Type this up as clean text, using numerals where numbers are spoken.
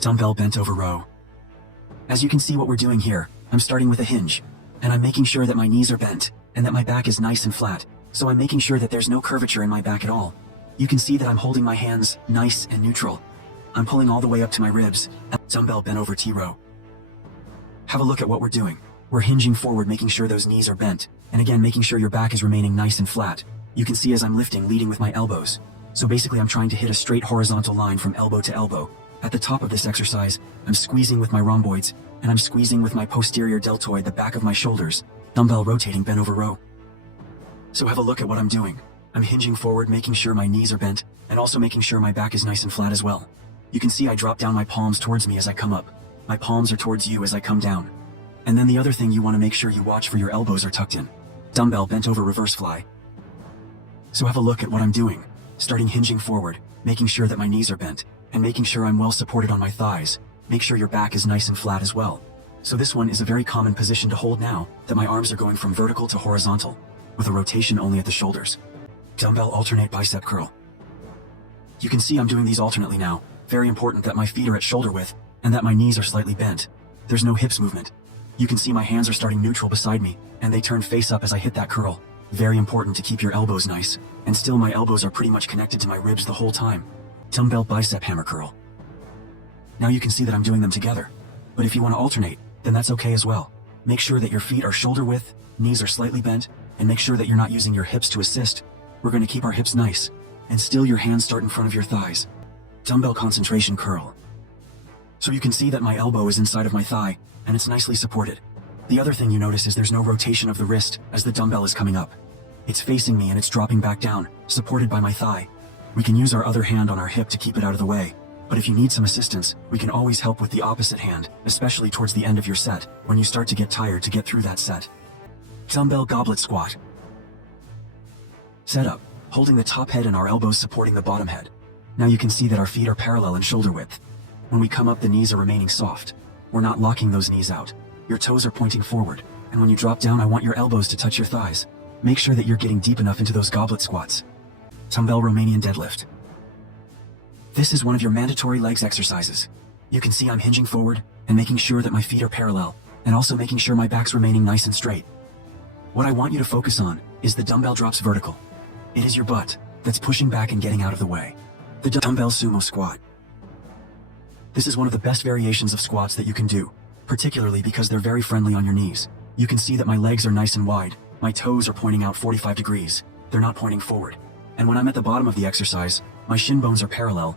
Dumbbell bent over row. As you can see what we're doing here, I'm starting with a hinge, and I'm making sure that my knees are bent, and that my back is nice and flat, so I'm making sure that there's no curvature in my back at all. You can see that I'm holding my hands nice and neutral. I'm pulling all the way up to my ribs. Dumbbell bent over T-row. Have a look at what we're doing. We're hinging forward, making sure those knees are bent, and again making sure your back is remaining nice and flat. You can see as I'm lifting, leading with my elbows. So basically I'm trying to hit a straight horizontal line from elbow to elbow. At the top of this exercise, I'm squeezing with my rhomboids, and I'm squeezing with my posterior deltoid, the back of my shoulders. Dumbbell rotating, bent over row. So have a look at what I'm doing. I'm hinging forward, making sure my knees are bent, and also making sure my back is nice and flat as well. You can see I drop down my palms towards me as I come up. My palms are towards you as I come down. And then the other thing you want to make sure you watch for your elbows are tucked in. Dumbbell bent over reverse fly. So have a look at what I'm doing. Starting hinging forward, making sure that my knees are bent, and making sure I'm well supported on my thighs. Make sure your back is nice and flat as well. So this one is a very common position to hold now that my arms are going from vertical to horizontal, with a rotation only at the shoulders. Dumbbell alternate bicep curl. You can see I'm doing these alternately now. Very important that my feet are at shoulder width, and that my knees are slightly bent. There's no hips movement. You can see my hands are starting neutral beside me, and they turn face up as I hit that curl. Very important to keep your elbows nice, and still my elbows are pretty much connected to my ribs the whole time. Dumbbell bicep hammer curl. Now you can see that I'm doing them together. But if you want to alternate, then that's okay as well. Make sure that your feet are shoulder width, knees are slightly bent, and make sure that you're not using your hips to assist. We're going to keep our hips nice, and still your hands start in front of your thighs. Dumbbell concentration curl. So you can see that my elbow is inside of my thigh, and it's nicely supported. The other thing you notice is there's no rotation of the wrist as the dumbbell is coming up. It's facing me and it's dropping back down, supported by my thigh. We can use our other hand on our hip to keep it out of the way, but if you need some assistance, we can always help with the opposite hand, especially towards the end of your set, when you start to get tired to get through that set. Dumbbell goblet squat. Set up, holding the top head and our elbows supporting the bottom head. Now you can see that our feet are parallel in shoulder width. When we come up, the knees are remaining soft. We're not locking those knees out. Your toes are pointing forward, and when you drop down, I want your elbows to touch your thighs. Make sure that you're getting deep enough into those goblet squats. Dumbbell Romanian deadlift. This is one of your mandatory legs exercises. You can see I'm hinging forward and making sure that my feet are parallel, and also making sure my back's remaining nice and straight. What I want you to focus on is the dumbbell drops vertical. It is your butt that's pushing back and getting out of the way. The dumbbell sumo squat. This is one of the best variations of squats that you can do, particularly because they're very friendly on your knees. You can see that my legs are nice and wide. My toes are pointing out 45 degrees. They're not pointing forward. And when I'm at the bottom of the exercise, my shin bones are parallel,